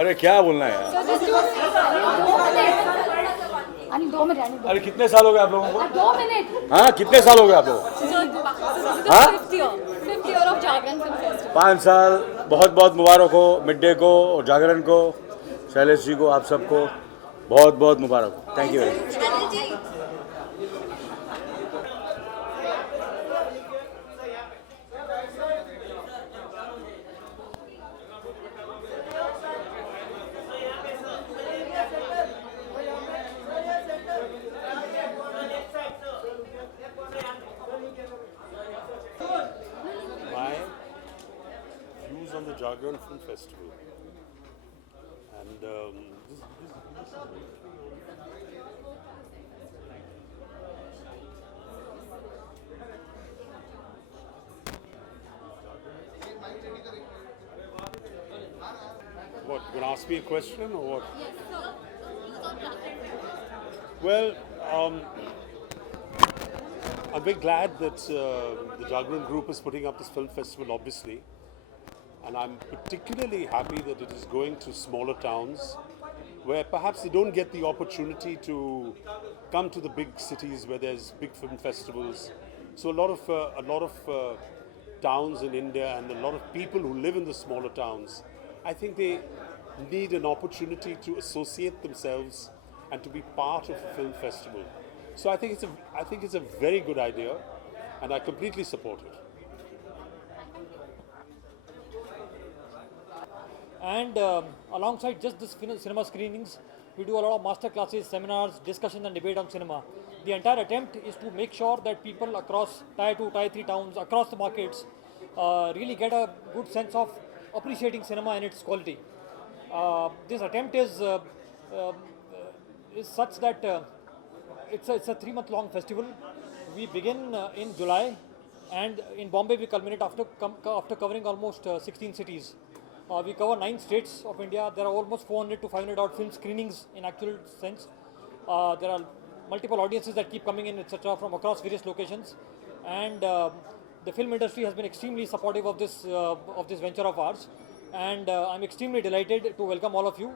अरे क्या बोलना है यार? अरे कितने साल हो गए आप लोगों को? 2 मिनट। हाँ, कितने साल हो गए आप लोगों को? हाँ? 5th year of Jagran film festival. 5 साल। बहुत बहुत मुबारक हो मिड डे को और जागरण को, शैलेश जी को, आप सबको बहुत बहुत मुबारक हो। Thank you very much. My views on the Jagran Film Festival. And what, you gonna ask me a question or what? Well, I'm very glad that the Jagran Group is putting up this film festival, obviously. And I'm particularly happy that it is going to smaller towns where perhaps they don't get the opportunity to come to the big cities where there's big film festivals. So a lot of towns in India and a lot of people who live in the smaller towns, I think they need an opportunity to associate themselves and to be part of a film festival. So I think it's a very good idea, and I completely support it. And alongside just this cinema screenings, we do a lot of master classes, seminars, discussion and debate on cinema. The entire attempt is to make sure that people across tier 2, tier 3 towns, across the markets, really get a good sense of appreciating cinema and its quality. This attempt is such that it's a 3-month long festival. We begin in July, and in Bombay we culminate after covering almost 16 cities. We cover 9 states of India. There are almost 400 to 500 odd film screenings in actual sense. There are multiple audiences that keep coming in, etc., from across various locations, and the film industry has been extremely supportive of this venture of ours. And I'm extremely delighted to welcome all of you.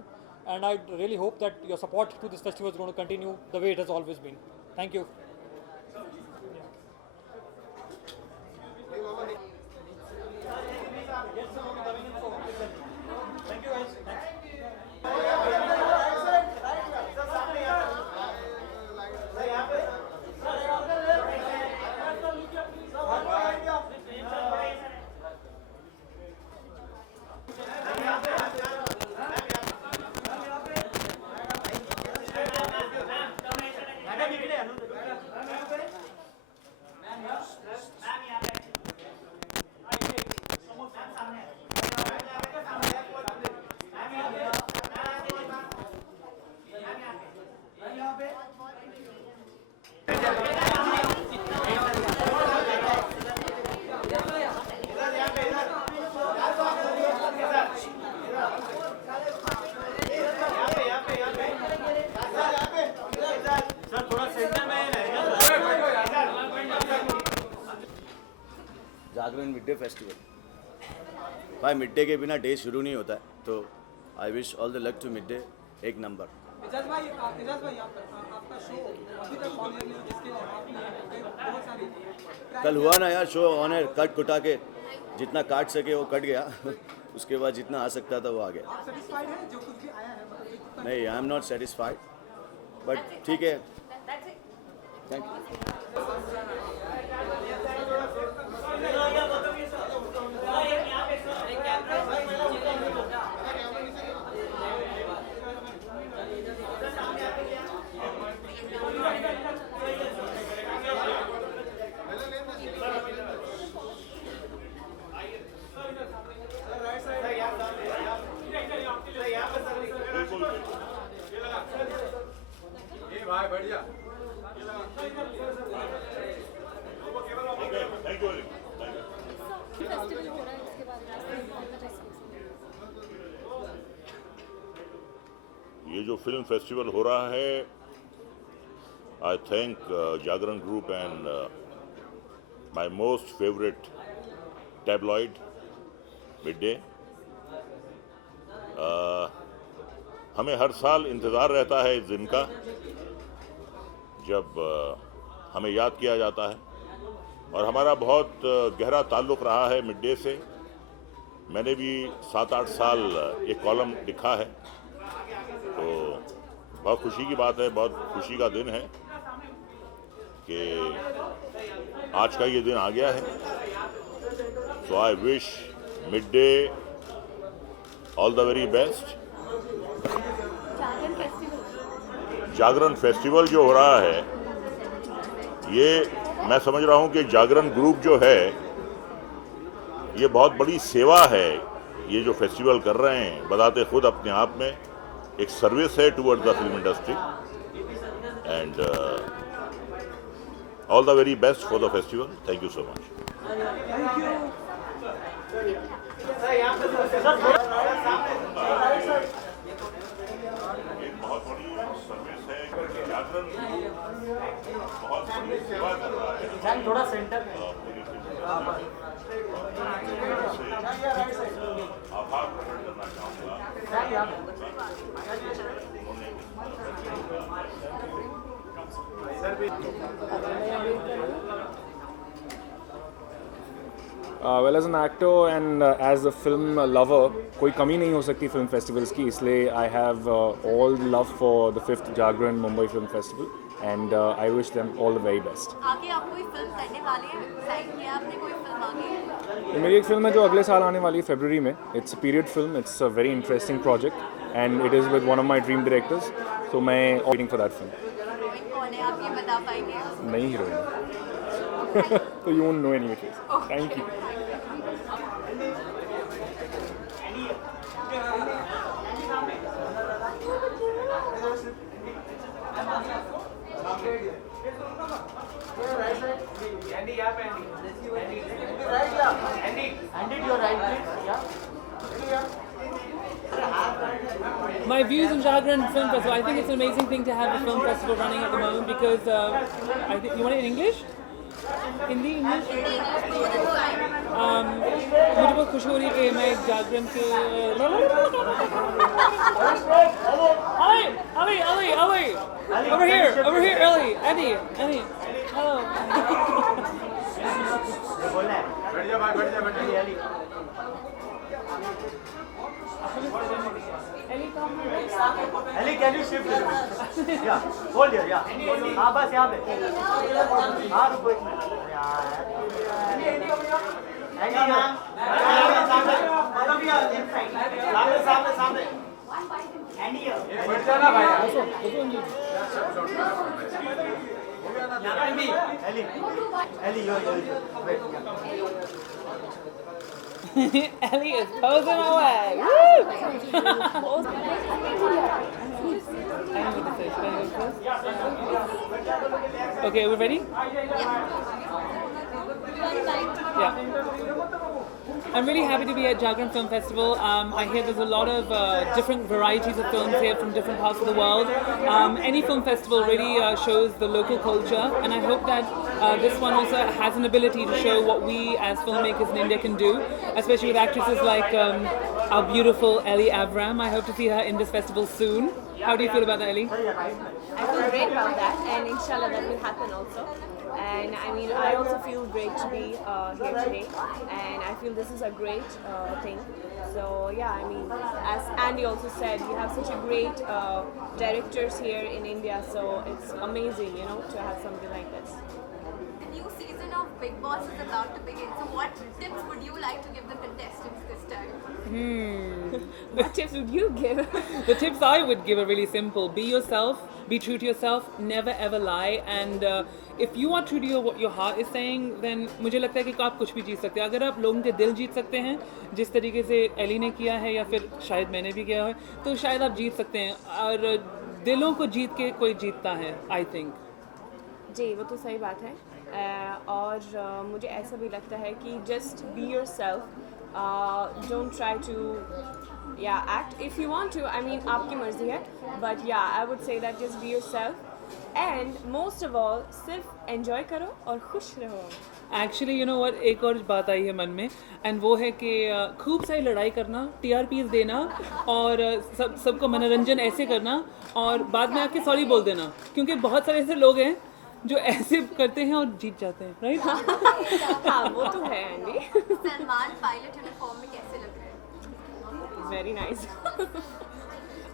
And I really hope that your support to this festival is going to continue the way it has always been. Thank you. Thank you guys. Thanks. Jagran mid day festival. भाई mid day के बिना day शुरू नहीं होता है, तो I wish all the luck to mid day. एक number. Ejaz भाई आपका शो अभी तक ऑन एयर नहीं हुआ, जिसके आपने बहुत सारी कल हुआ ना यार शो ऑन एयर, कट कुटा के जितना काट सके वो कट गया उसके बाद जितना आ सकता था वो आ गया। आप सेटिस्फाइड हैं जो कुछ भी आया है? मतलब नहीं, आई एम नॉट सेटिस्फाइड, बट ठीक है। Thank you. भाई बैठ जा। फेस्टिवल हो रहा है, इसके बारे में ये जो फिल्म फेस्टिवल हो रहा है, आई thank Jagran group and my most favourite tabloid mid day. हमें हर साल इंतज़ार रहता है इस दिन का जब हमें याद किया जाता है और हमारा बहुत गहरा ताल्लुक़ रहा है मिड डे से। मैंने भी 7-8 साल एक कॉलम लिखा है, तो बहुत खुशी की बात है, बहुत खुशी का दिन है कि आज का ये दिन आ गया है। So I wish Mid Day all the very best. Jagran festival Jagran festival जो हो रहा है, ये मैं समझ रहा हूँ कि जागरण ग्रुप जो है ये बहुत बड़ी सेवा है। ये जो फेस्टिवल कर रहे हैं बताते खुद अपने आप में एक सर्विस है towards the film industry. And all the very best for the festival. Thank you so much. बहुत बड़ी सर्विस है क्योंकि जागरण बहुत बड़ी सेवा कर रहा है। थोड़ा सेंटर में आभार प्रकट करना चाहूँगा। Well as an actor and as a film lover कोई कमी नहीं हो सकती फिल्म फेस्टिवल्स की, इसलिए I have all love for the 5th Jagran Mumbai film festival and I wish them all the very best. आगे आप कोई फिल्म करने वाले हैं, डिसाइड किया आपने कोई फिल्म आगे? मेरी एक फिल्म है जो अगले साल आने वाली है फरवरी में। It's a period film, it's a very interesting project and it is with one of my dream directors, तो मैं waiting for that film. Heroine कौन है आप ये बता पाएंगे? नई हीरोइन तो you won't know any which. Thank you. My views on Jagran Film Festival. I think it's an amazing thing to have a film festival running at the moment because I think you want it in English, Hindi, English. मुझे बहुत खुशी हो रही है कि मैं जागरण के Ali, over here, Ellie, Andy, hello. Ellie, can you shift it? Yeah, hold here, yeah. हाँ बस यहाँ पे। हाँ रुको एक मिनट। सामने। Ellie, Ellie is posing away. Woo! Okay, we're ready? Yeah. I'm really happy to be at Jagran Film Festival. I hear there's a lot of different varieties of films here from different parts of the world. Any film festival really shows the local culture, and I hope that this one also has an ability to show what we as filmmakers in India can do, especially with actresses like our beautiful Ellie Avram. I hope to see her in this festival soon. How do you feel about that, Ellie? I feel great about that, and inshallah that will happen also. And I mean, I also feel great to be here today, and I feel this is a great thing. So yeah, I mean, as Andy also said, we have such a great directors here in India, so it's amazing, you know, to have something like this. The new season of Big Boss is about to begin. So what tips would you like to give the contestants this time? What tips would you give? The tips I would give are really simple. Be yourself, be true to yourself, never ever lie, and if you are true to what your heart is saying, then मुझे लगता है कि आप कुछ भी जीत सकते हैं। अगर आप लोगों के दिल जीत सकते हैं जिस तरीके से एली ने किया है या फिर शायद मैंने भी किया है, तो शायद आप जीत सकते हैं। और दिलों को जीत के कोई जीतता है, आई थिंक। जी वो तो सही बात है। और मुझे ऐसा भी लगता है कि just be yourself, don't try to act if you want to, I mean आपकी मर्जी है, but yeah I would say that just be yourself and most of all सिर्फ enjoy करो और खुश रहो। एक्चुअली यू नो व्हाट, एक और बात आई है मन में, एंड वो है कि खूब सारी लड़ाई करना, टीआरपीज देना और सबको मनोरंजन ऐसे करना और बाद में आके सॉरी बोल देना, क्योंकि बहुत सारे ऐसे लोग हैं जो ऐसे करते हैं और जीत जाते हैं, राइट? हाँ वो तो है एंडी. सलमान पायलट यूनिफॉर्म में कैसे लग रहे हैं? Very nice.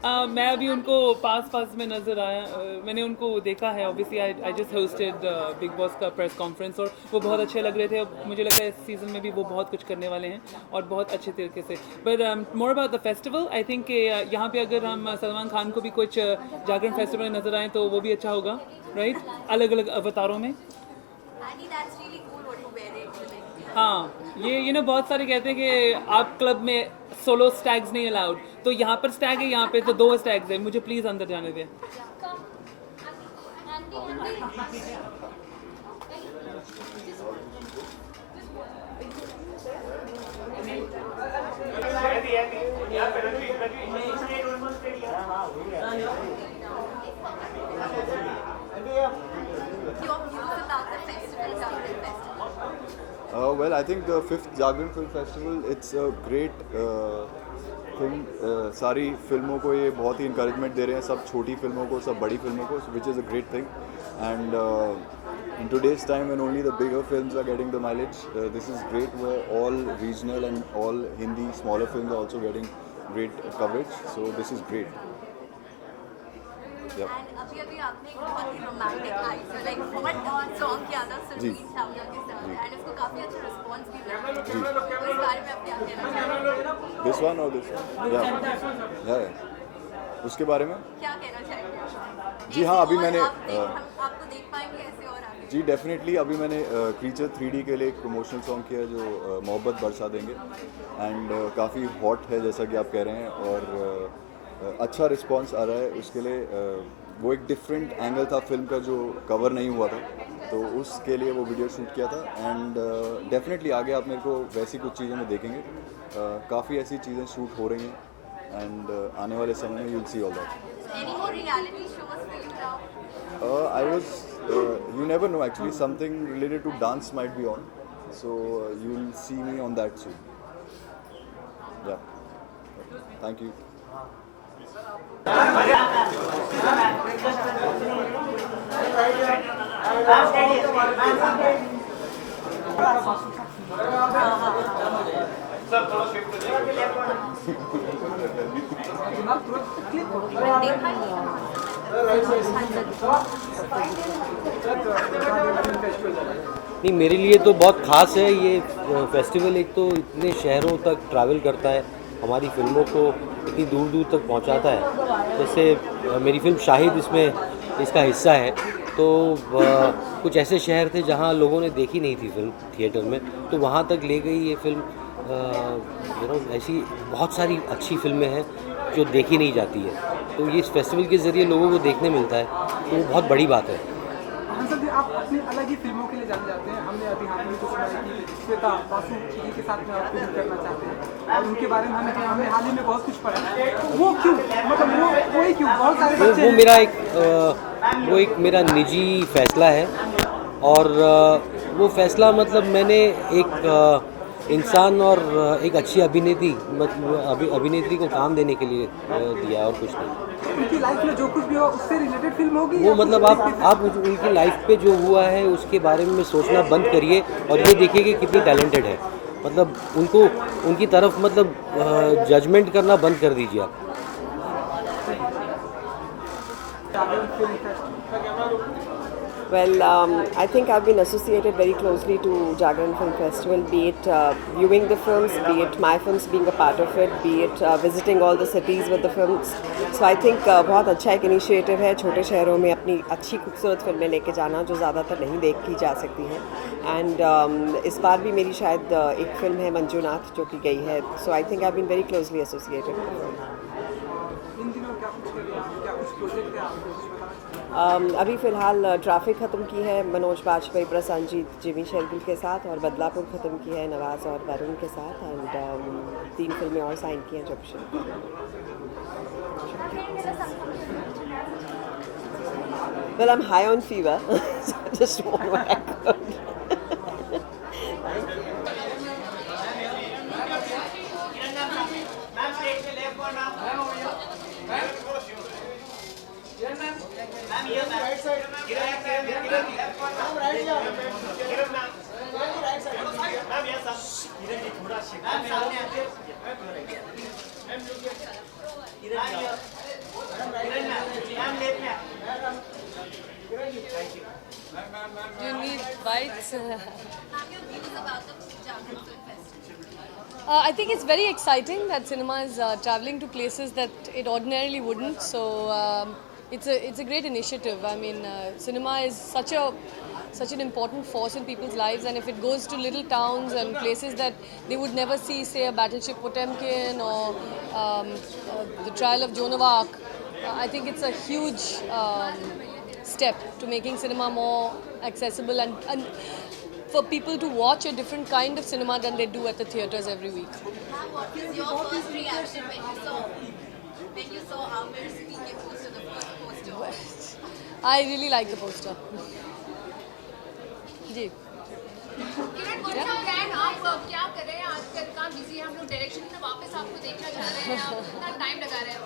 मैं अभी उनको पास में नज़र आया, मैंने उनको देखा है. Obviously I just hosted big boss का प्रेस कॉन्फ्रेंस और वो बहुत अच्छे लग रहे थे. मुझे लग रहा है इस सीज़न में भी वो बहुत कुछ करने वाले हैं और बहुत अच्छे तरीके से. But more about the festival, I think यहाँ पे अगर हम सलमान खान को भी कुछ जागरण फेस्टिवल में नज़र आए तो वो भी अच्छा होगा, राइट? अलग अलग अवतारों में. Andy, that's really cool what you wear it. हाँ, ये ना बहुत सारे कहते हैं कि आप क्लब में सोलो स्टैग्स नहीं अलाउड, तो यहाँ पर स्टैग है, यहाँ पे तो 2 स्टैग्स है. मुझे प्लीज़ अंदर जाने दें. Your views about the festival, Jaagran Festival? Well, I think the 5th Jagran Film Festival, it's a great film. सारी फिल्मों को ये बहुत ही इंकरेजमेंट दे रहे हैं, सब छोटी फिल्मों को, सब बड़ी फिल्मों को, which is a great thing. And in today's time when only the bigger films are getting the mileage, this is great where all regional and all Hindi smaller films are also getting great coverage. So this is great. Yep. And अभी आपने एक बहुत ही romantic like बहुत song किया था सुरजीत सावला के साथ and उसको काफी अच्छा रिस्पांस भी मिला. तो इस बारे में आप क्या कहना चाहेंगे? This one or this one? Yeah. उसके बारे में क्या कहना चाहेंगे? जी हाँ, अभी मैंने हम आपको देख पाएंगे ऐसे और आगे? जी डेफिनेटली. अभी मैंने क्रीचर 3D के लिए एक प्रमोशनल सॉन्ग किया जो मोहब्बत बरसा देंगे एंड काफ़ी हॉट है जैसा कि आप कह रहे हैं और अच्छा रिस्पांस आ रहा है उसके लिए. वो एक डिफरेंट एंगल था फिल्म का जो कवर नहीं हुआ था, तो उसके लिए वो वीडियो शूट किया था एंड डेफिनेटली आगे आप मेरे को वैसी कुछ चीज़ें में देखेंगे. काफ़ी ऐसी चीज़ें शूट हो रही हैं एंड आने वाले समय में you will see all that. Any more reality shows for you now? I was, you never know actually, something related to dance might be on. So you will see me on that soon. Yeah. Thank you. नहीं, मेरे लिए तो बहुत ख़ास है ये festival. एक तो इतने शहरों तक ट्रैवल करता है, हमारी फिल्मों को इतनी दूर दूर तक पहुंचाता है. जैसे मेरी फिल्म शाहिद इसमें इसका हिस्सा है. तो कुछ ऐसे शहर थे जहां लोगों ने देखी नहीं थी फिल्म थिएटर में, तो वहां तक ले गई ये फिल्म. ऐसी बहुत सारी अच्छी फिल्में हैं जो देखी नहीं जाती है, तो ये इस फेस्टिवल के ज़रिए लोगों को देखने मिलता है, तो वो बहुत बड़ी बात है. हंसल जी, आप अपनी अलग ही फिल्मों के लिए जाने जाते हैं. हमने अभी हाल में कुछ सुना है कि श्वेता बासु जी के साथ में आप फिल्म करना चाहते हैं और उनके बारे में हमने हाल ही में बहुत कुछ पढ़ा है. वो क्यों, मतलब वो ही क्यों? बहुत सारे बच्चे वो मेरा मेरा निजी फैसला है और वो फैसला मतलब मैंने एक इंसान और एक अच्छी अभिनेत्री को काम देने के लिए दिया और कुछ नहीं. उनकी लाइफ में जो कुछ भी हो उससे रिलेटेड फिल्म होगी? वो मतलब आप उनकी लाइफ पे जो हुआ है उसके बारे में सोचना बंद करिए और ये देखिए कि कितनी टैलेंटेड है. मतलब उनकी तरफ मतलब जजमेंट करना बंद कर दीजिए आप. Well, I think I've been associated very closely to Jagran Film Festival, be it viewing the films, be it my films being a part of it, be it visiting all the cities with the films. So I think बहुत अच्छा एक initiative है छोटे शहरों में अपनी अच्छी खूबसूरत फिल्में लेके जाना जो ज़्यादातर नहीं देखी जा सकती हैं. एंड इस बार भी मेरी शायद एक फिल्म है मंजूनाथ जो कि गई है. So I think I been very closely associated. इन दिनों क्या कुछ कर रहे हैं, क्या कुछ प्रोजेक्ट है आपको? अभी फ़िलहाल ट्रैफिक ख़त्म की है मनोज बाजपेयी, प्रसन्नजीत, जिमी शेरगिल के साथ, और बदलापुर ख़त्म की है नवाज़ और वरुण के साथ. एंड 3 फिल्में और साइन की हैं जब से. Well, I'm high on fever. So just one record. Do you need bites? Have your views about the Jagran Film Festival? I think it's very exciting that cinema is traveling to places that it ordinarily wouldn't. So it's a great initiative. I mean, cinema is such an important force in people's lives, and if it goes to little towns and places that they would never see, say a Battleship Potemkin or the Trial of Joan of Arc, I think it's a huge step to making cinema more accessible and for people to watch a different kind of cinema than they do at the theatres every week. What was your first reaction when you saw Amir speaking poster, the first poster? I really like the poster. जी Kiran plan आप क्या कर रहे हैं आजकल? कहाँ busy हैं हम लोग? डायरेक्शन में वापस आपको देखना चाह रहे हैं, आप कितना टाइम लगा रहे हैं?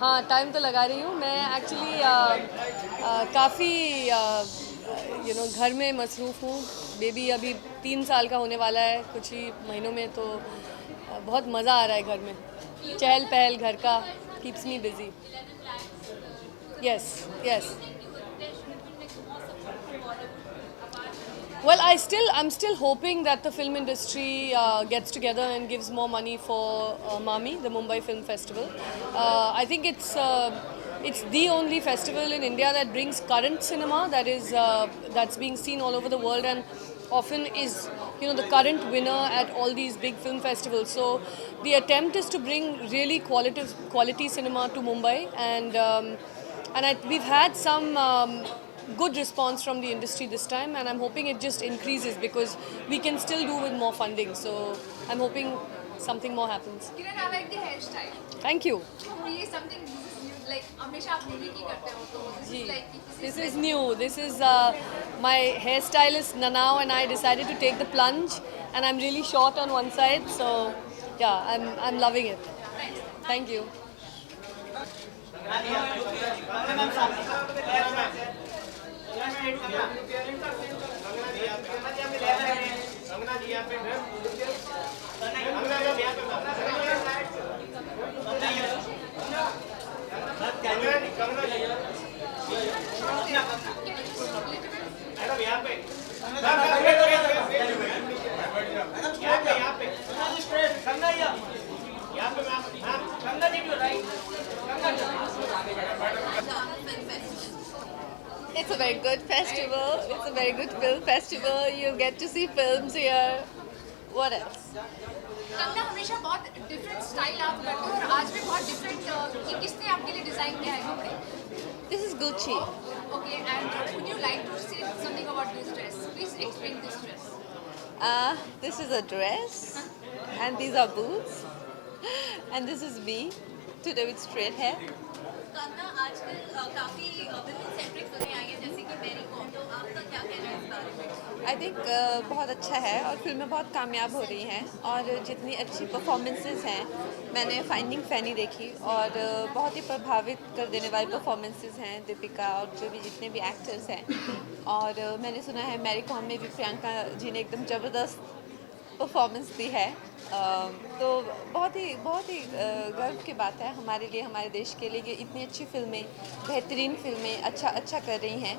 हाँ, टाइम तो लगा रही हूँ मैं एक्चुअली काफ़ी घर में मसरूफ़ हूँ. बेबी अभी 3 साल का होने वाला है कुछ ही महीनों में, तो बहुत मज़ा आ रहा है घर में. चहल पहल घर का keeps me busy. Yes. Well, I'm still hoping that the film industry gets together and gives more money for MAMI, the Mumbai Film Festival. I think it's the only festival in India that brings current cinema that's being seen all over the world and often is the current winner at all these big film festivals. So the attempt is to bring really quality cinema to Mumbai, and we've had some good response from the industry this time, and I'm hoping it just increases because we can still do with more funding. So I'm hoping something more happens. Kiran, I like the hairstyle. Thank you. So ये something like हमेशा आप movie की करते हो तो This is new. This is my hairstylist Nanao and I decided to take the plunge, and I'm really short on one side, so yeah, I'm loving it. Thank you. It's a very good festival. It's a very good film festival. You get to see films here. What else? Kangana हमेशा बहुत different style आप करते हो और आज भी बहुत different. ये किसने आपके लिए डिजाइन किया है कपड़े? This is Gucci. Okay, and would you like to say something about this dress? Please explain this dress. This is a dress, and these are boots, and this is me today with straight hair. Kangana आजकल काफी women centric फिल्में आई हैं जैसे कि मेरी com, तो आपका क्या कहना है इस बारे में? आई थिंक बहुत अच्छा है और फिल्में बहुत कामयाब हो रही हैं और जितनी अच्छी परफॉर्मेंसेस हैं, मैंने फाइंडिंग फैनी देखी और बहुत ही प्रभावित कर देने वाली परफॉर्मेंसेस हैं दीपिका और जो भी जितने भी एक्टर्स हैं. और मैंने सुना है मैरी कॉम में भी प्रियंका जी ने एकदम ज़बरदस्त परफॉर्मेंस दी है. तो बहुत ही गर्व की बात है हमारे लिए, हमारे देश के लिए कि इतनी अच्छी फिल्में, बेहतरीन फिल्में अच्छा कर रही हैं.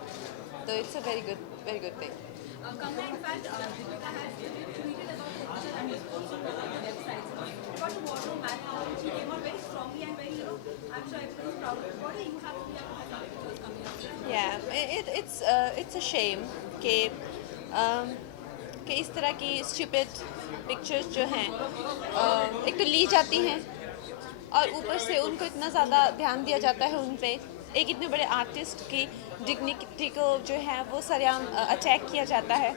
तो it's a very good thing. Kangana, in fact, Deepika has tweeted about it and also on the website. Got a wardrobe match. She came out very strongly and very, I'm sure everyone is proud of it. What do you have to say about the pictures coming out? Yeah, it's a shame कि इस तरह की stupid pictures जो हैं एक तो ली जाती हैं और ऊपर से उनको इतना ज़्यादा ध्यान दिया जाता है उन पे. एक इतने बड़े आर्टिस्ट की डिग्निटी को जो है वो सरेआम अटैक किया जाता है.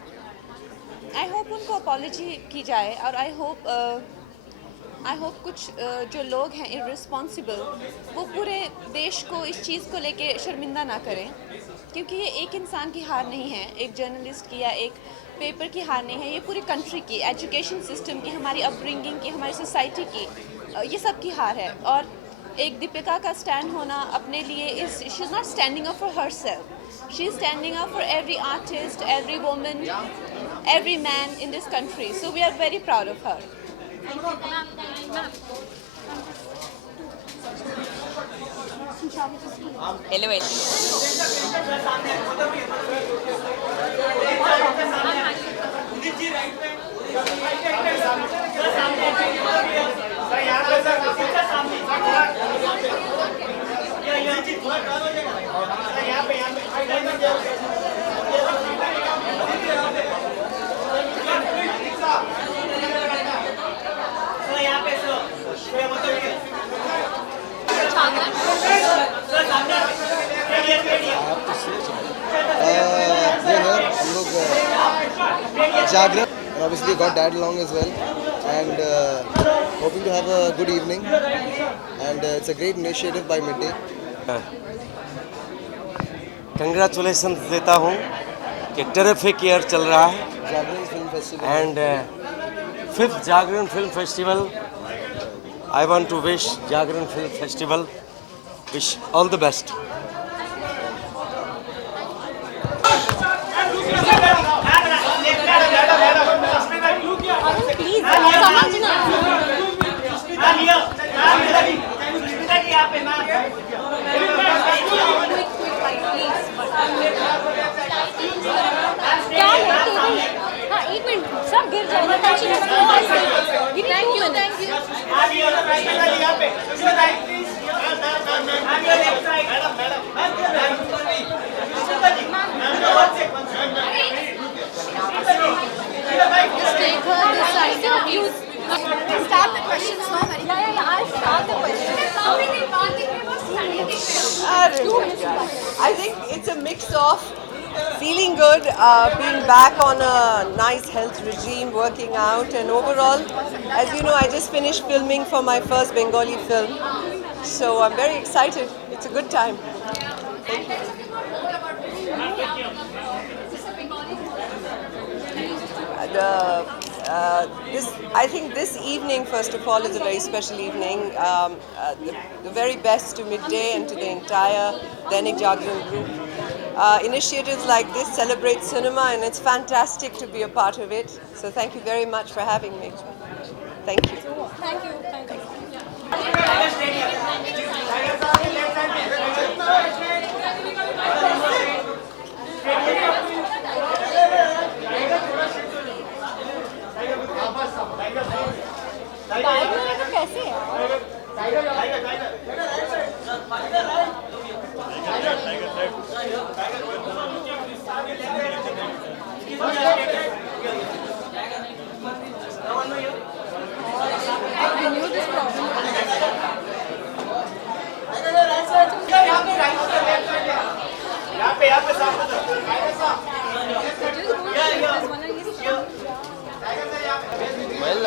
आई होप उनको अपॉलॉजी की जाए और आई होप कुछ जो लोग हैं इररिस्पॉन्सिबल वो पूरे देश को इस चीज़ को लेके शर्मिंदा ना करें, क्योंकि ये एक इंसान की हार नहीं है, एक जर्नलिस्ट की या एक पेपर की हार नहीं है, ये पूरी कंट्री की, एजुकेशन सिस्टम की, हमारी अपब्रिंगिंग की, हमारी सोसाइटी की, ये सब की हार है. और एक दीपिका का स्टैंड होना अपने लिए is she is not standing up for herself, she is standing up for every artist, every woman, every man in this country. So we are very proud of her. Jagran, and obviously got dad along as well, and hoping to have a good evening, and it's a great initiative by Midday. Congratulation देता हूँ कि terrific year चल रहा है Jagran Film Festival. And 5th Jagran film festival. I want to wish Jagran film festival wish all the best. एक minute सब गिर जाएगा. Thank you. Just take her this side. You start the questions now. Yeah. I'll start the questions. I think it's a mix of feeling good, being back on a nice health regime, working out, and overall, as you know, I just finished filming for my first Bengali film, so I'm very excited. It's a good time. Thank you. I think this evening, first of all, is a very special evening. The very best to Midday and to the entire Dainik Jagran group. Initiatives like this celebrate cinema, and it's fantastic to be a part of it. So thank you very much for having me. Thank you. Thank you. Thank you. कैसे है? Well,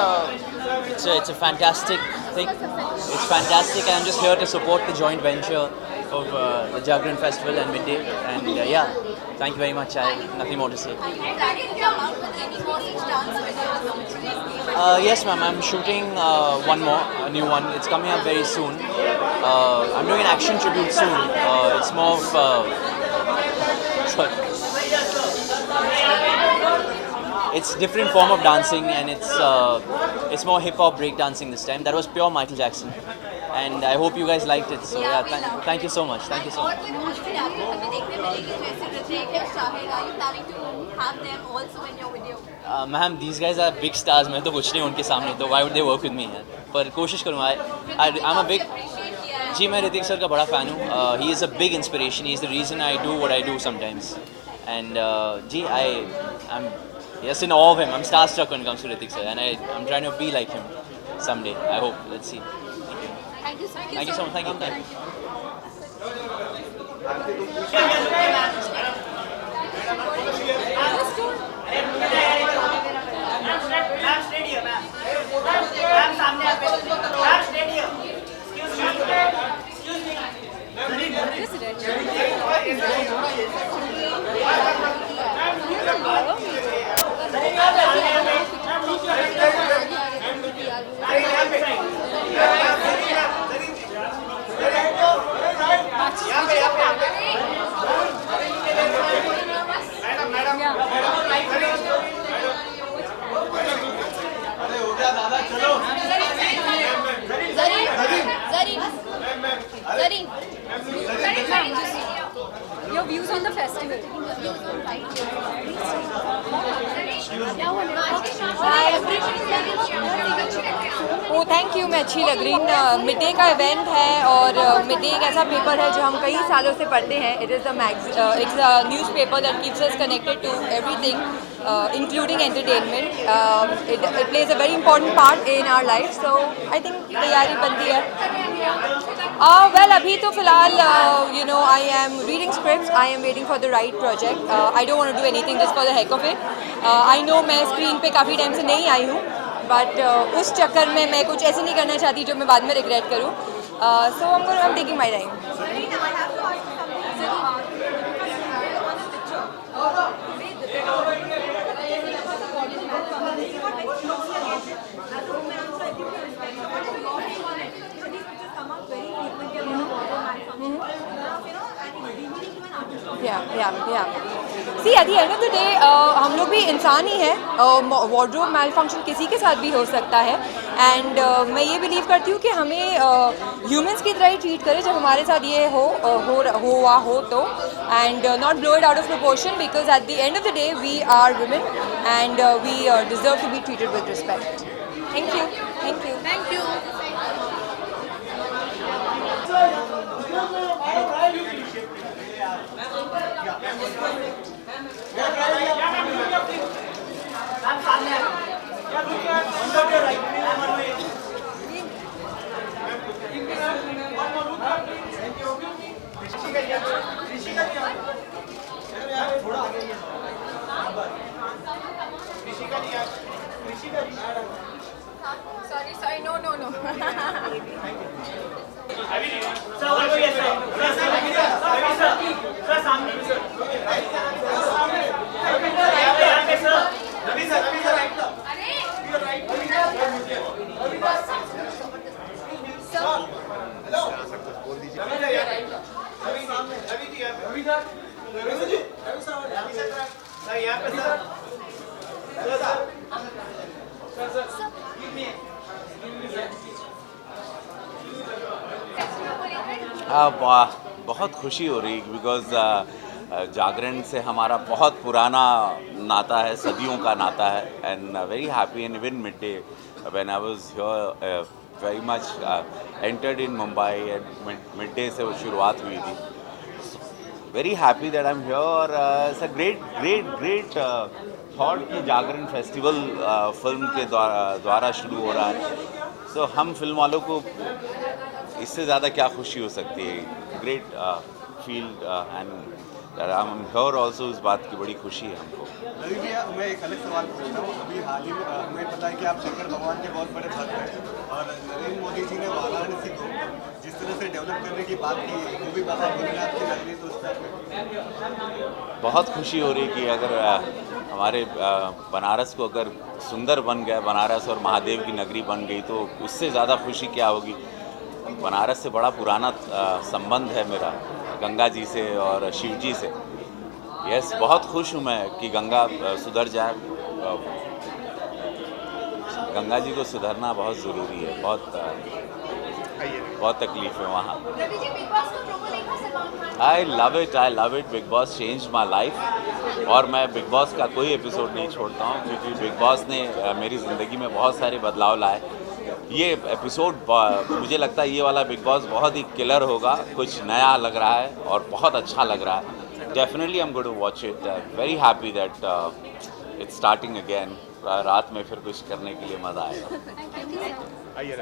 it's a fantastic thing. It's fantastic, and I'm just here to support the joint venture of the Jagran Festival and Midday. And yeah, thank you very much. I have nothing more to say. Yes, ma'am. I'm shooting one more, a new one. It's coming up very soon. I'm doing an action tribute soon. It's more of it's different form of dancing, and it's more hip hop break dancing this time. That was pure Michael Jackson, and I hope you guys liked it. So yeah, thank you so much. Thank you so much. Ma'am, these guys are big stars. मैं तो कुछ नहीं उनके सामने, तो why would they work with me? पर कोशिश करूँगा. I'm a big जी मैं ऋतिक सर का बड़ा fan हूँ. He is a big inspiration. He is the reason I do what I do sometimes. And जी I'm yes in awe of him. I'm starstruck when it comes to Hrithik sir, and I'm trying to be like him someday. I hope. Let's see. Thank you. Thank you so much. Thank you. Oh thank you, मैं अच्छी लग रही हूँ। Mid day का event है और mid day एक ऐसा पेपर है जो हम कई सालों से पढ़ते हैं। It is a newspaper that keeps us connected to everything including entertainment. It plays a very important part in our life, so I think तैयारी बनती है। वेल अभी तो फिलहाल you know I am reading scripts, I am waiting for the right project. I don't want to do anything just for the heck of it. I know मैं screen पे काफ़ी time से नहीं आई हूँ, बट उस चक्कर में मैं कुछ ऐसे नहीं करना चाहती जो मैं बाद में रिग्रेट करूँ। So I am taking my time. See, at the end of the day, हम लोग भी इंसान ही हैं। वार्डरोब मैल फंक्शन किसी के साथ भी हो सकता है, एंड मैं ये बिलीव करती हूँ कि हमें ह्यूमंस की तरह ही ट्रीट करें जब हमारे साथ ये हो तो, and not blow it out of proportion, because at the end of the day we are women and we deserve to be treated with respect. Thank you, thank you, thank you. Sorry, no. बहुत खुशी हो रही because जागरण से हमारा बहुत पुराना नाता है, सदियों का नाता है, and very happy and even mid day when I was here very much entered in Mumbai and mid day से वो शुरुआत हुई थी। Very happy that I am here और इट्स अ ग्रेट थॉट कि जागरण फेस्टिवल फिल्म के द्वारा शुरू हो रहा है। सो हम फिल्म वालों को इससे ज़्यादा क्या खुशी हो सकती है। Great field and I am here also, इस बात की बड़ी खुशी है हमको। रवि भैया, मैं एक अलग सवाल पूछ रहा हूँ। अभी हाल ही में हमें पता है कि आप शंकर भगवान के बहुत बड़े भक्त हैं और नरेंद्र मोदी जी ने वाराणसी को जिस तरह से डेवलप करने की बात की है, वो भी बात भोलेनाथ की लग रही, तो उस पर बहुत खुशी हो रही कि अगर हमारे बनारस को अगर सुंदर बन गया, बनारस और महादेव की नगरी बन गई, तो उससे ज़्यादा खुशी क्या होगी। बनारस से बड़ा पुराना संबंध है मेरा गंगा जी से और शिव जी से। यस, बहुत खुश हूँ मैं कि गंगा सुधर जाए। गंगा जी को सुधरना बहुत ज़रूरी है, बहुत तकलीफ है वहाँ। I love it. Big boss change my life और मैं बिग बॉस का कोई एपिसोड नहीं छोड़ता हूँ, क्योंकि बिग बॉस ने मेरी ज़िंदगी में बहुत सारे बदलाव लाए। ये एपिसोड मुझे लगता है ये वाला बिग बॉस बहुत ही किलर होगा, कुछ नया लग रहा है और बहुत अच्छा लग रहा है। Definitely I am going to watch it. Very happy that it's starting again. रात में फिर कुछ करने के लिए मज़ा आएगा। आइए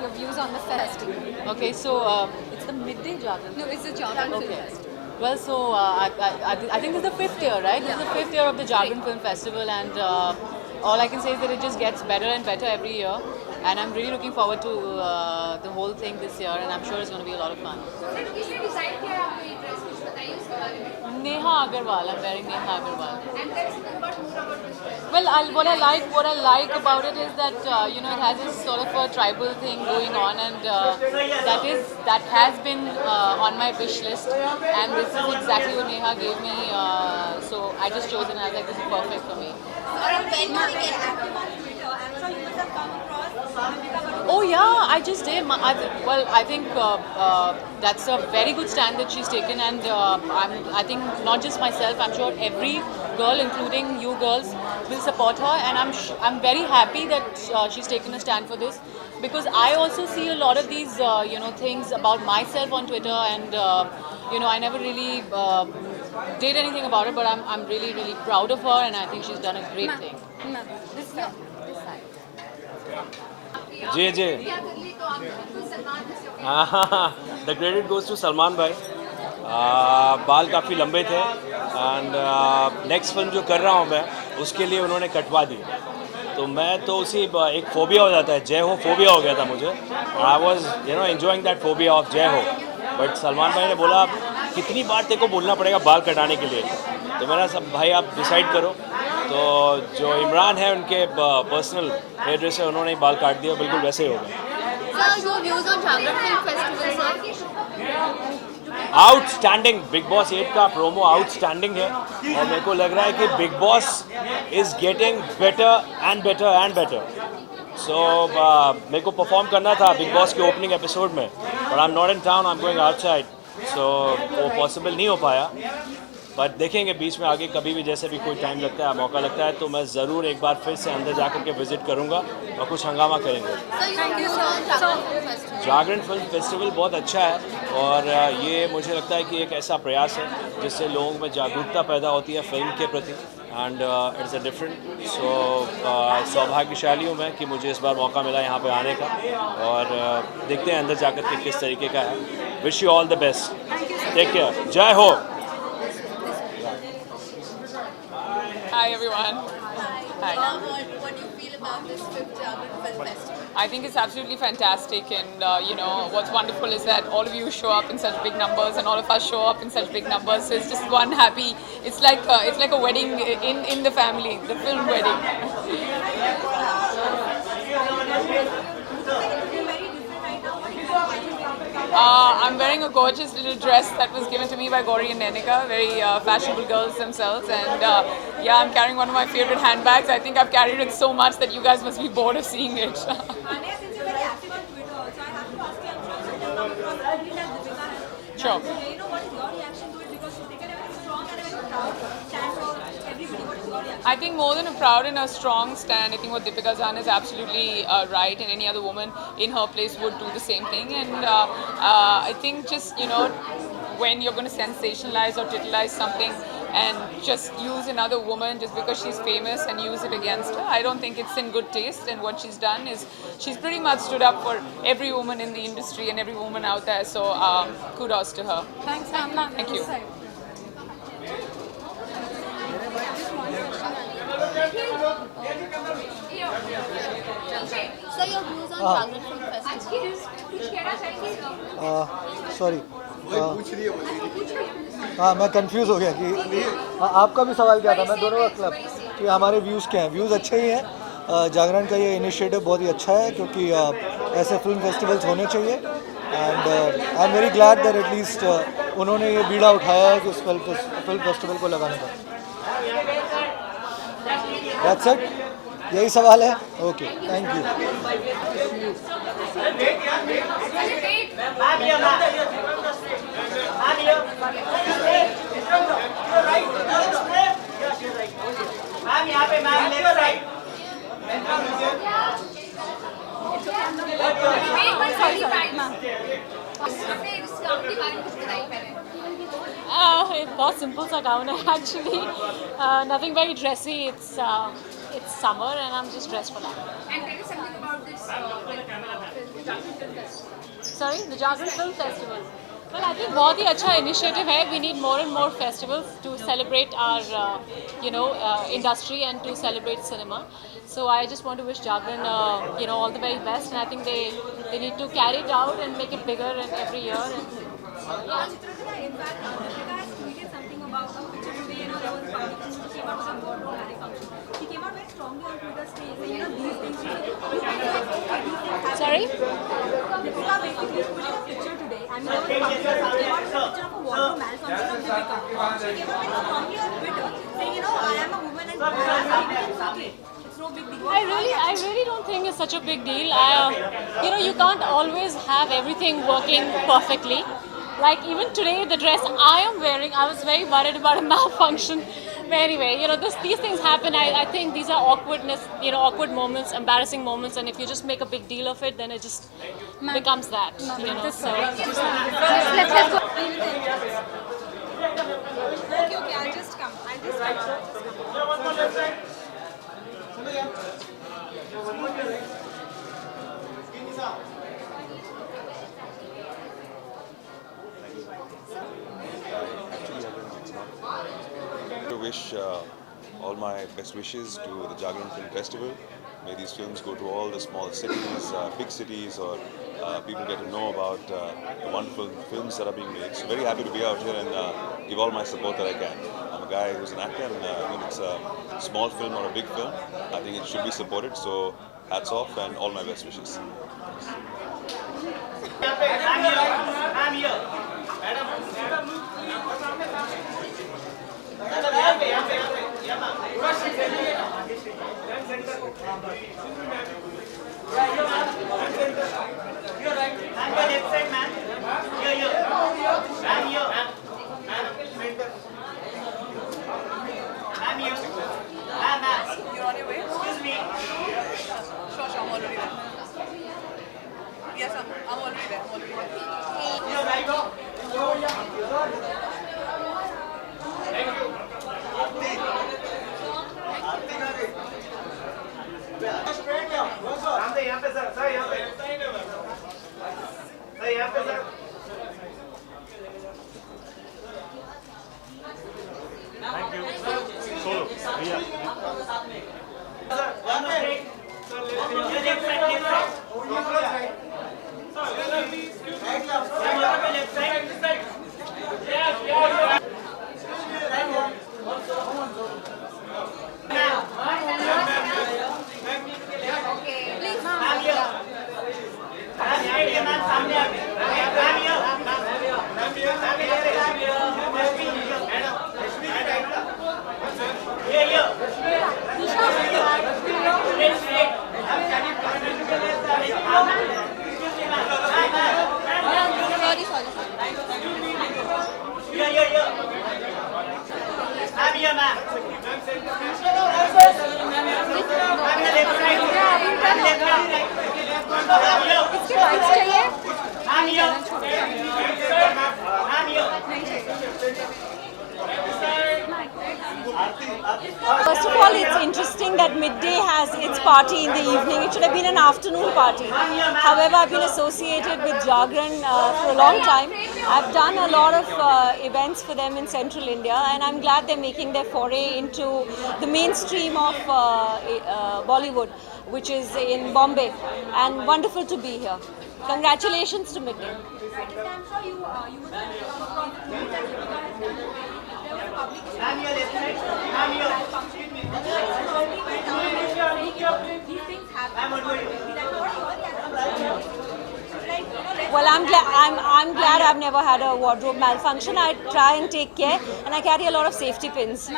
Your views on the festival. Okay, so it's the midday Jagran. No, it's the Jagran Film Okay. Festival. Well, so I think this is the 5th year, right? This is the 5th year of the Jagran Film Festival, and all I can say is that it just gets better and better every year. and I'm really looking forward to the whole thing this year, and I'm sure it's going to be a lot of fun. Neha Agarwal, I'm wearing Neha Agarwal. Well, what I like about it is that it has this sort of a tribal thing going on, and that has been on my wish list, and this is exactly what Neha gave me. So I just chose it, and I was like, this is perfect for me. Oh yeah, I just did. I think that's a very good stand that she's taken, and I think not just myself. I'm sure every girl, including you girls, will support her, and I'm very happy that she's taken a stand for this, because I also see a lot of these things about myself on Twitter, and I never really did anything about it, but I'm really proud of her, and I think she's done a great thing. This side. JJ. The credit goes to Salman भाई. बाल काफ़ी लंबे थे, and next film जो कर रहा हूँ मैं उसके लिए उन्होंने कटवा दी, तो मैं तो उसी एक फोबिया हो जाता है, जय हो फोबिया हो गया था मुझे. I was enjoying that phobia of जय हो, बट सलमान भाई ने बोला कितनी बार तेरे को बोलना पड़ेगा बाल कटाने के लिए, तो मेरा सब भाई आप डिसाइड करो. तो जो इमरान है उनके पर्सनल हेयर ड्रेसर, उन्होंने बाल काट दिया, बिल्कुल वैसे ही हो गया. आउटस्टैंडिंग. बिग बॉस 8 का प्रोमो आउटस्टैंडिंग है, और मेरे को लग रहा है कि Bigg Boss is getting better and better and better. So मेरे को परफॉर्म करना था बिग बॉस के ओपनिंग एपिसोड में, but I am not in town, I am going outside, so वो पॉसिबल नहीं हो पाया. बट देखेंगे बीच में आगे कभी भी जैसे भी कोई टाइम लगता है, मौका लगता है, तो मैं ज़रूर एक बार फिर से अंदर जाकर के विज़िट करूँगा और कुछ हंगामा करेंगे. जागरण फिल्म फेस्टिवल बहुत अच्छा है, और ये मुझे लगता है कि एक ऐसा प्रयास है जिससे लोगों में जागरूकता पैदा होती है फिल्म के प्रति, एंड इट्स अ डिफरेंट. सो सौभाग्यशाली हूँ मैं कि मुझे इस बार मौका मिला यहाँ पे आने का, और देखते हैं अंदर जाकर के किस तरीके का है. Wish you all the best. Take care. जय हो. Hi everyone. Hi. What do you feel about this 5th Jagran Film Festival? I think it's absolutely fantastic, and what's wonderful is that all of you show up in such big numbers, and all of us show up in such big numbers. So it's just one happy. It's like a wedding in the family, the film wedding. I'm wearing a gorgeous little dress that was given to me by Gauri and Nenika, very fashionable girls themselves, and I'm carrying one of my favorite handbags. I think I've carried it so much that you guys must be bored of seeing it. Since you're very active on Twitter also, I have to ask you, I'm sure that you come across Aditi as Deepika has. Sure. What is your reaction to it? Because she's taken a very strong and a very proud stand for everybody. What is your reaction? I think more than a proud and a strong stand, I think what Deepika's done is absolutely right, and any other woman in her place would do the same thing. And I think just, when you're going to sensationalize or titilize something and just use another woman just because she's famous and use it against her, I don't think it's in good taste. And what she's done is she's pretty much stood up for every woman in the industry and every woman out there. So kudos to her. Thanks, Amna. Thank you. So your views on Jagran Film Festival? Sorry, हाँ मैं confuse हो गया कि आपका भी सवाल क्या था. मैं दोनों का क्लब कि हमारे व्यूज़ क्या हैं. व्यूज़ अच्छे ही हैं. जागरण का ये इनिशिएटिव बहुत ही अच्छा है, क्योंकि ऐसे फिल्म फेस्टिवल्स होने चाहिए, and I am very glad that at least उन्होंने ये बीड़ा उठाया है कि इस फिल्म फेस्टिवल को लगाने का. That's it. यही सवाल है. Okay, thank you. बहुत simple सा gown है actually. Nothing very dressy. It's summer and I'm just dressed for that. And tell us something about this Jagran Film Festival. Sorry, the Jagran Film Festival. Well, I think बहुत ही अच्छा initiative है. We need more and more festivals to celebrate our, industry and to celebrate cinema. So I just want to wish Jagran, all the very best. And I think they need to carry it out and make it bigger and every year. And, yeah. Chitragita, in fact, Chitragita has tweeted something about a picture today. There was a public who came out of some wardrobe malfunction. He came out very strongly on Twitter saying, these things. Sorry? Deepika basically tweeted a picture today. I mean, there was a public who came out with a picture of a wardrobe malfunction of Deepika. She came out very strongly on Twitter saying, I am a woman and it's okay. It's no big deal. I really don't think it's such a big deal. You can't always have everything working perfectly. Like even today, the dress I am wearing, I was very worried about a malfunction. But anyway, these things happen. I think these are awkward moments, embarrassing moments, and if you just make a big deal of it, then it just becomes that. So Let's go. Okay, I'll just come. To wish all my best wishes to the Jagran Film Festival. May these films go to all the small cities, big cities, or people get to know about the wonderful films that are being made. So very happy to be out here and give all my support that I can. I'm a guy who's an actor, and when it's a small film or a big film, I think it should be supported. So hats off and all my best wishes. I'm here. You're on your way? Excuse me. Sure, I'm already there. Yes, I'm already there. Thank you. Solo. First of all, it's interesting that Midday has its party in the evening. It should have been an afternoon party. However, I've been associated with Jagran for a long time. I've done a lot of events for them in central India, and I'm glad they're making their foray into the mainstream of Bollywood, which is in Bombay, and wonderful to be here. Congratulations to Midday. I'm sure you must have come across the tweet that Deepika has done today. There was a public these things happen. Well, I'm glad I've never had a wardrobe malfunction. I try and take care, and I carry a lot of safety pins.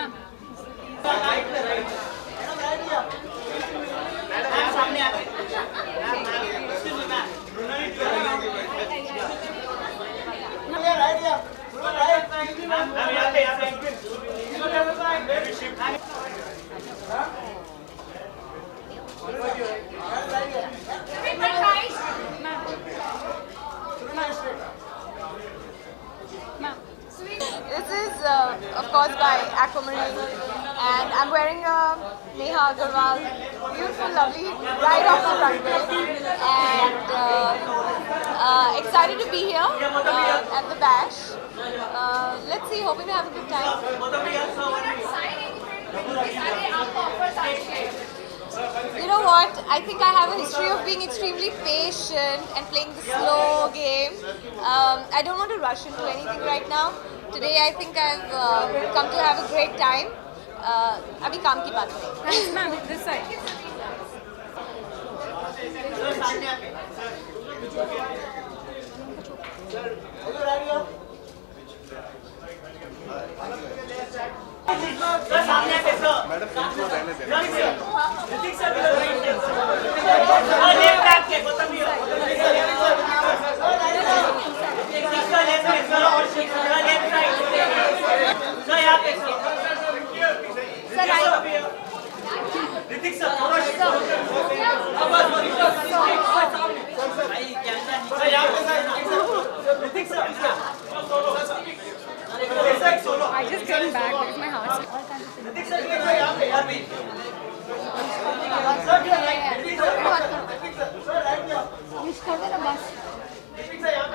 This is, of course, by Aquamarine, and I'm wearing a Neha Agarwal, beautiful, lovely, right off the runway, and Excited to be here at the Bash. Let's see, hoping to have a good time. You know what? I think I have a history of being extremely patient and playing the slow game. I don't want to rush into anything right now. Today I think I've come to have a great time. अभी काम की बात है. Ma'am, this side. I just came back because my heart.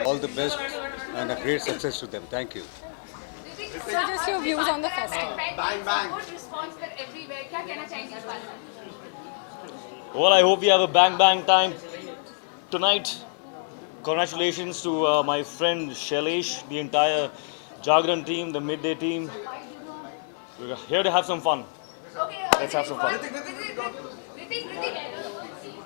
All the best and a great success to them. Thank you. So just your views on the festival. Well, I hope we have a bang time tonight. Congratulations to my friend Shailesh, the entire Jagran team, the midday team. We're here to have some fun. Let's have some fun.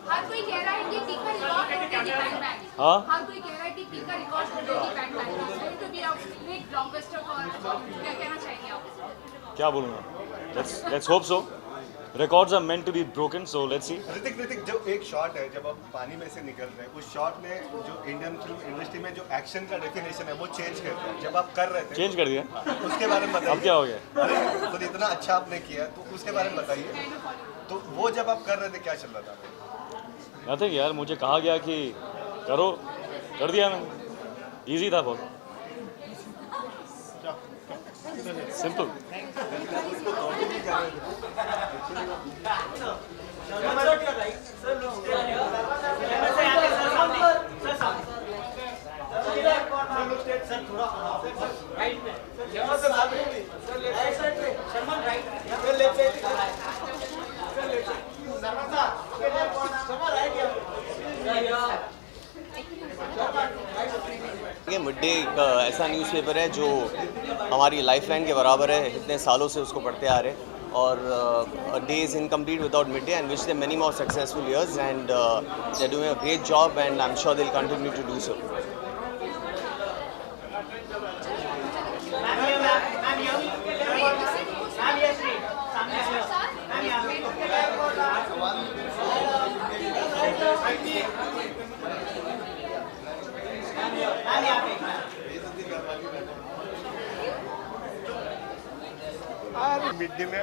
हर कोई कह रहा है कि टीका record already band back. हाँ? हर कोई कह रहा है कि टीका record already band back. It's going to be a big blockbuster for क्या कहना चाहेंगे आप? क्या बोलूँगा? Let's hope so. Records are meant to be broken, so let's see. Hrithik जो एक शॉट है जब आप पानी में से निकल रहे हैं, उस शॉट ने जो इंडियन फिल्म इंडस्ट्री में जो एक्शन का डेफिनेशन है वो चेंज कर दिया. जब आप कर रहे थे चेंज कर दिया? उसके बारे में बताइए. अब क्या हो गया? तो इतना अच्छा आपने किया तो उसके बारे में बताइए. तो वो जब आप कर रहे थे क्या चल रहा था? नथिंग यार, मुझे कहा गया कि करो, कर दिया मैंने. इजी था बहुत. सिंपल. मिड डे एक ऐसा न्यूज़पेपर है जो हमारी लाइफलाइन के बराबर है. इतने सालों से उसको पढ़ते आ रहे हैं और day is incomplete without mid day and wish they many more successful years and they doing a great job and I am sure they will continue to do so. Midday में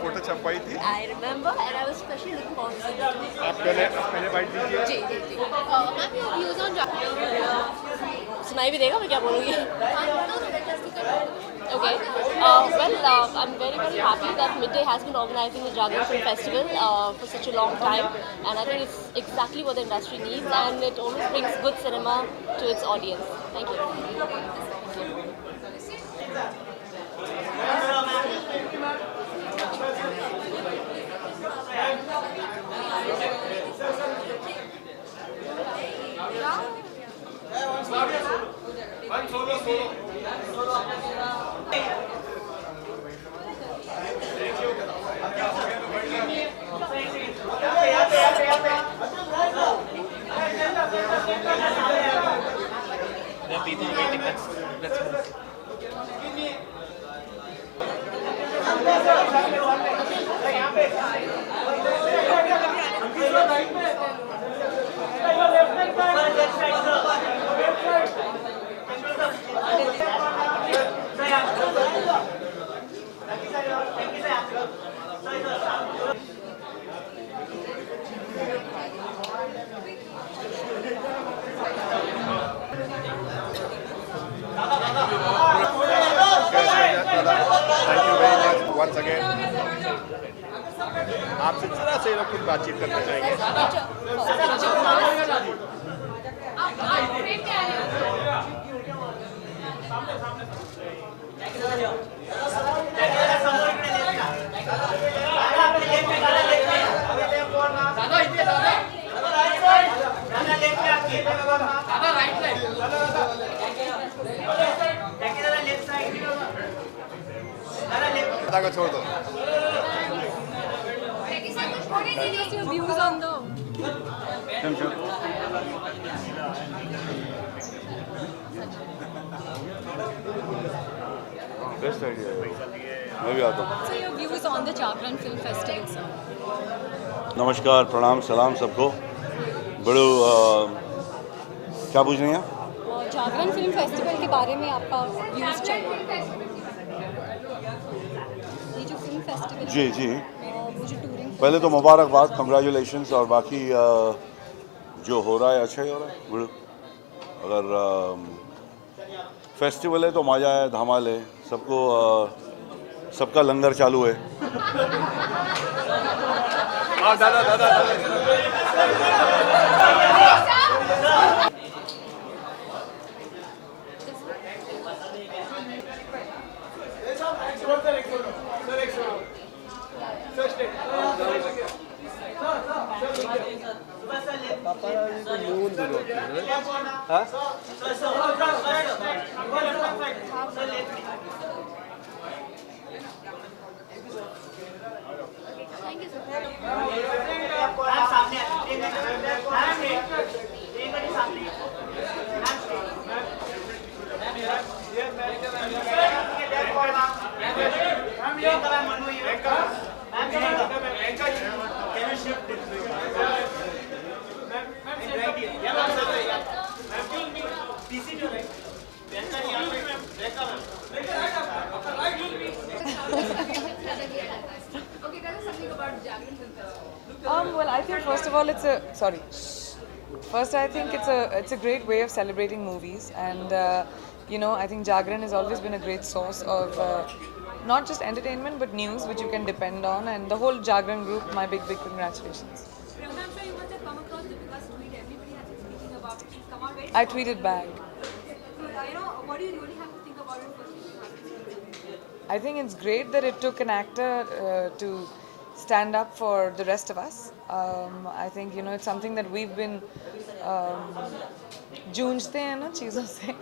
फोटो छपवाई थी. I remember and I was especially looking forward to it. आप पहले bite दीजिए. जी. Ma'am your views on सुनाई भी देगा मैं क्या बोलूँगी? Okay. Well, I'm very happy that Midday has been organizing the Jagran Film Festival for such a long time, and I think it's exactly what the industry needs, and it always brings good cinema to its audience. Thank you. There are people waiting. Let's move. once again. आपसे जरा से कुछ बातचीत करना चाहेंगे. दादा को छोड़ दो. Just your views on the best idea है, मैं भी आता हूँ. so your views on the Jagran Film Festival, sir. नमस्कार, प्रणाम, सलाम सबको. बड़ो क्या पूछ रही हैं? जागरण फिल्म फेस्टिवल के बारे में आपका व्यूज चाहिए. ये जो फिल्म फेस्टिवल जी जी, वो जो टूरिंग पहले तो मुबारकबाद, कंग्रेचुलेशंस. और बाकी जो हो रहा है अच्छा ही हो रहा है. गुड. अगर फेस्टिवल है तो मज़ा है, धमाल है. सबको सबका लंगर चालू है. दादा दादा Well, I think first of all, First, I think it's a great way of celebrating movies, and I think Jagran has always been a great source of not just entertainment but news, which you can depend on. And the whole Jagran group, my big congratulations. I'm sure you must have come across the biggest tweet. Everybody has been speaking about it. It's come out very. I tweeted back. What do you really have to think about it first? I think it's great that it took an actor to stand up for the rest of us. I think it's something that we've been जूझते हैं ना चीज़ों से.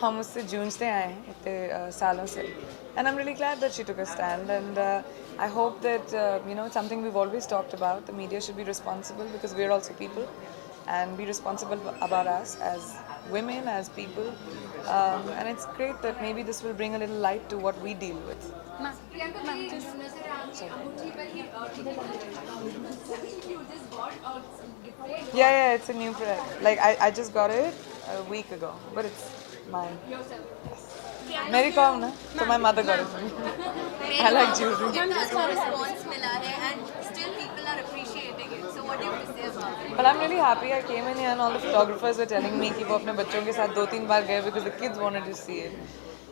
हम उससे जूझते आए हैं इतने सालों से. And I'm really glad that she took a stand, and I hope that it's something we've always talked about. The media should be responsible because we're also people, and be responsible about us as women, as people. And it's great that maybe this will bring a little light to what we deal with. Yeah, it's a new product. Like I just got it a week ago, but it's mine. Yes. मेरी कौन ना? So my mother got it for me. I like jewelry. But I'm really happy. I came in here and all the photographers were telling me कि वो अपने बच्चों के साथ 2-3 बार गए because the kids wanted to see it.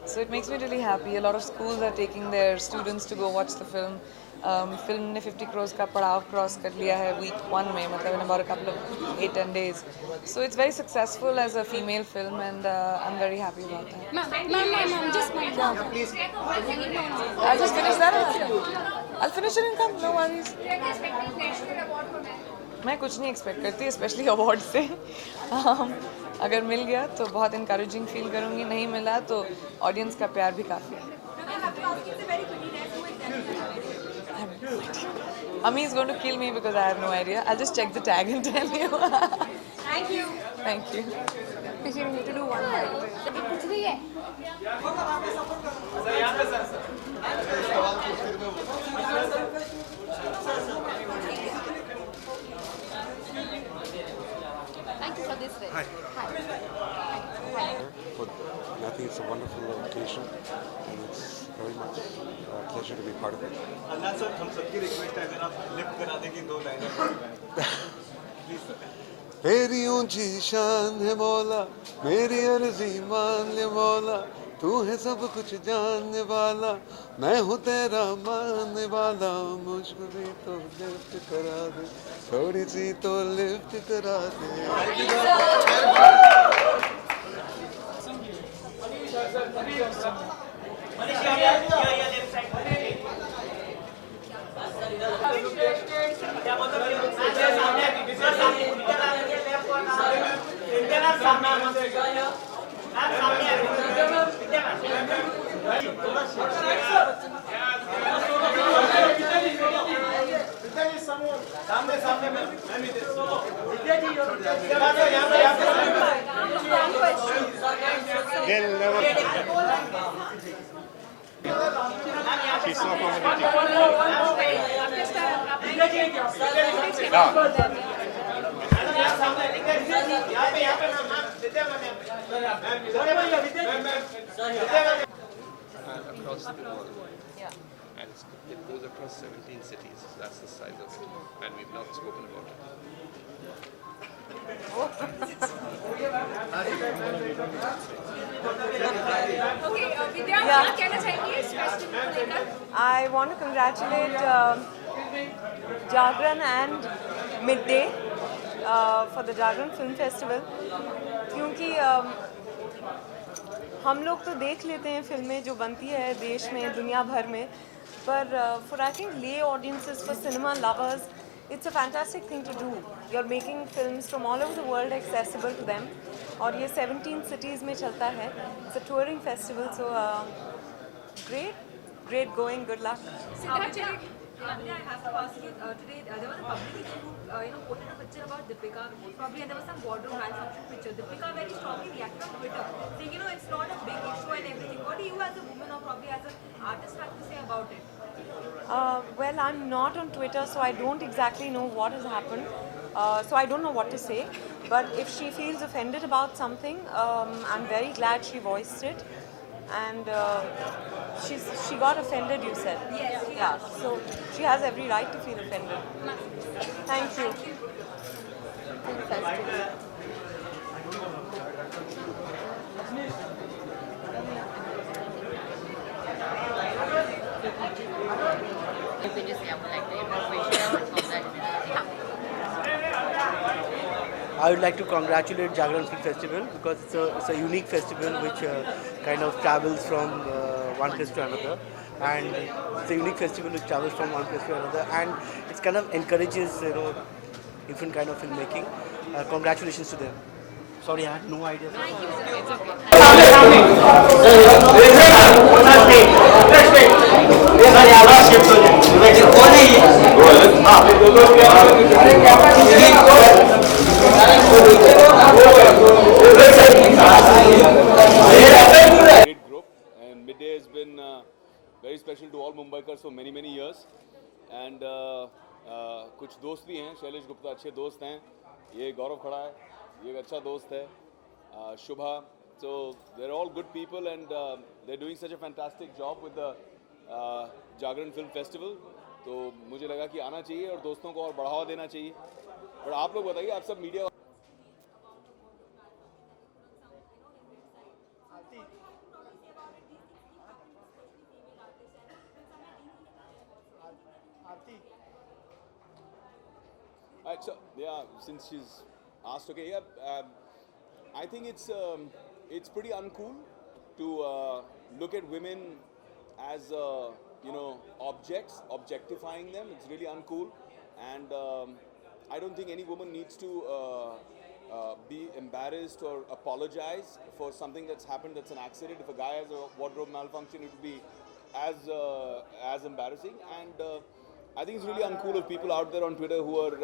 So it makes me really happy. A lot of schools are taking their students to go watch the film. Film ने 50 crores का पड़ाव cross कर लिया है week 1 में, मतलब in about a couple of 8-10 days. So it's very successful as a female film, and I'm very happy about that. Ma'am, just please. I'll just finish that. I'll finish it and come. No worries. मैं कुछ नहीं expect करती, especially award से. अगर मिल गया तो बहुत encouraging feel करूँगी, नहीं मिला तो audience का प्यार भी काफ़ी है. Ami is going to kill me because I have no idea. I'll just check the tag and tell you. Thank you. Thank you. We need to do one more. Thank you for this. Hi. I think it's a wonderful occasion, and it's very much a pleasure to be part of it. Anna sir, हम सबकी request है, अगर आप lift करा देंगे 2 लाइनें please sir. तेरी ऊंची शान है मौला, मेरी अर्जी मान ले मौला, तू है सब कुछ जानने वाला, मैं हूँ तेरा मानने वाला, मुझको भी तो लिफ्ट करा दे, थोड़ी सी तो लिफ्ट करा दे. will never. She's so across the world. Yeah. And it goes across 17 cities. That's the size of it. And we've not spoken about it. I want to congratulate Jagran and Midday for the Jagran Film Festival क्योंकि हम लोग तो देख लेते हैं फिल्में जो बनती है देश में दुनिया भर में पर for I think lay audiences, for cinema lovers, it's a fantastic thing to do. You're making films from all over the world accessible to them और ये 17 cities में चलता है. It's a touring festival, so great going, good luck. I have to ask you, today there was a publication who quoted a picture about Deepika, probably, and there was some wardrobe malfunction picture. Deepika very strongly reacted on Twitter, saying, it's not a big issue and everything. What do you as a woman or probably as an artist have to say about it? Well, I'm not on Twitter, so I don't exactly know what has happened. So I don't know what to say. But if she feels offended about something, I'm very glad she voiced it. And she got offended, you said? Yes. Yeah, so she has every right to feel offended. Thank you. I would like to congratulate Jagran Film Festival because it's a unique festival which kind of travels from one place to another, and it's a unique festival which travels from one place to another, and it kind of encourages different kind of filmmaking. Congratulations to them. Sorry, I had no idea. Great group, and Midday has been very special to all Mumbaikars for many years. And कुछ दोस्त भी हैं, शैलेश गुप्ता अच्छे दोस्त हैं, ये गौरव खड़ा है, ये एक अच्छा दोस्त है, शुभा. So they're all good people, and they're doing such a fantastic job with the Jagran Film Festival. तो मुझे लगा कि आना चाहिए और दोस्तों को और बढ़ावा देना चाहिए. और आप लोग बताइए, आप सब media So, yeah, since she's asked, okay, yeah, I think it's pretty uncool to look at women as objects, objectifying them. It's really uncool, and I don't think any woman needs to be embarrassed or apologize for something that's happened that's an accident. If a guy has a wardrobe malfunction, it would be as embarrassing. And I think it's really uncool of people out there on Twitter who are,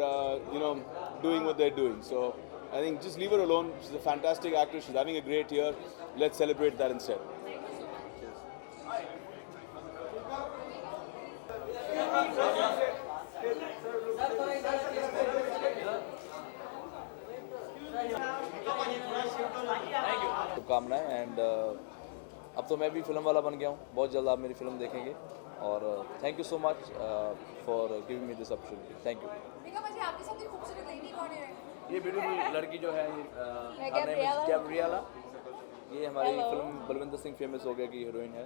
doing what they're doing. So I think just leave her alone. She's a fantastic actress. She's having a great year. Let's celebrate that instead. शुभकामनाएं. And अब तो मैं भी film वाला बन गया हूँ. बहुत जल्द आप मेरी फिल्म देखेंगे. और thank you so much for giving me this opportunity. Thank you. ये ब्यूटीफुल लड़की जो है गैब्रिएला, ये हमारी फिल्म बलविंदर सिंह फेमस हो गया की हीरोइन है.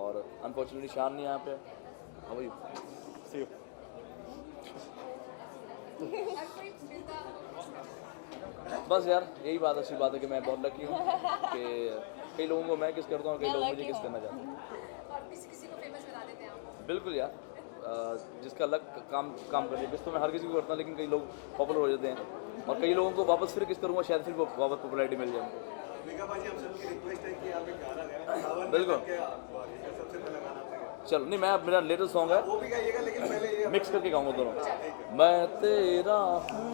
और अनफॉर्चुनेटली शान नहीं यहाँ पे. How are you? See you. बस यार यही बात अच्छी बात है कि मैं बहुत लकी हूँ कि कई लोगों को मैं किस करता हूँ, कई लोग मुझे किस करना चाहते हैं. बिल्कुल यार, जिसका अलग काम कर रही है. तो मैं हर किसी को करता हूँ, लेकिन कई लोग पॉपुलर हो जाते हैं और कई लोगों को वापस फिर किस करूँगा, शायद फिर वापस पॉपुलैरिटी मिल जाए. बिल्कुल. चलो नहीं, मैं मेरा लेटेस्ट सॉन्ग है, मिक्स करके गाऊंगा दोनों. मैं तेरा हूँ,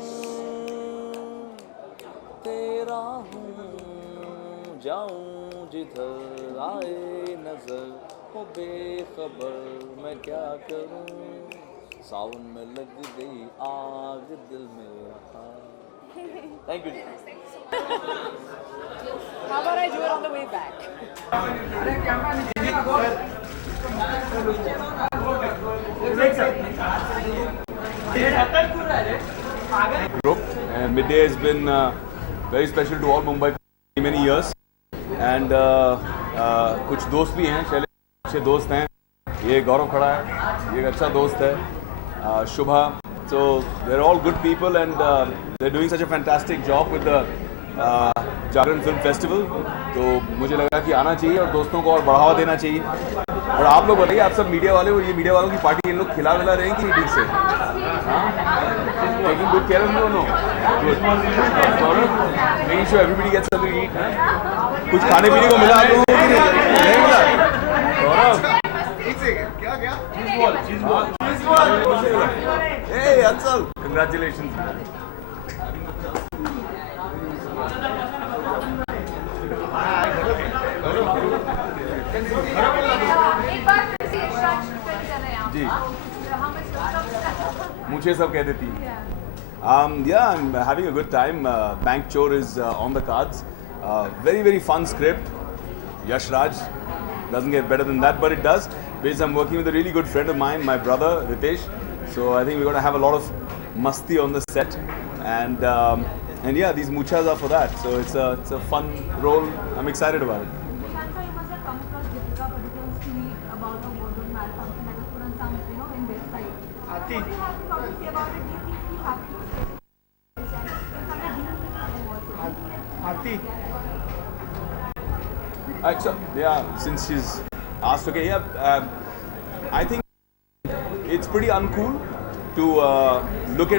तेरा हूँ, जाऊँ जिधर आए नजर हो बेखबर मैं क्या करूं, सावन में लग गई आग दिल में। Thank you. How about I do it on the way back? Group and Midday has been very special to all Mumbai for many years and कुछ दोस्त भी हैं, शैलेश अच्छे दोस्त हैं, ये गौरव खड़ा है, ये एक अच्छा दोस्त है, शुभा, so they're all good people and they're doing such a fantastic job with the Jagran film festival. तो मुझे लगा कि आना चाहिए और दोस्तों को और बढ़ावा देना चाहिए। और आप लोग बताइए, आप सब मीडिया वाले और ये मीडिया वालों की पार्टी इन लोग खिला विला रहे हैं कि नहीं ठीक से? Taking good care of no good making sure everybody gets something to eat. कुछ खाने पीने को मिला आप लोगों को कि नहीं मिला? गौरव क्या क्या हे अंसल, कांग्रेचुलेशंस। जी मुझे सब कह देती है। Yeah, I'm having a good time. Bank Chor is on the cards. Very fun script. Yash Raj doesn't get better than that, but it does. Because I'm working with a really good friend of mine, my brother Ritesh. So I think we're going to have a lot of masti on the set, and yeah, these muchas are for that. So it's a fun role. I'm excited about it. So yeah, since she's asked, okay, yeah, I think it's pretty uncool to look at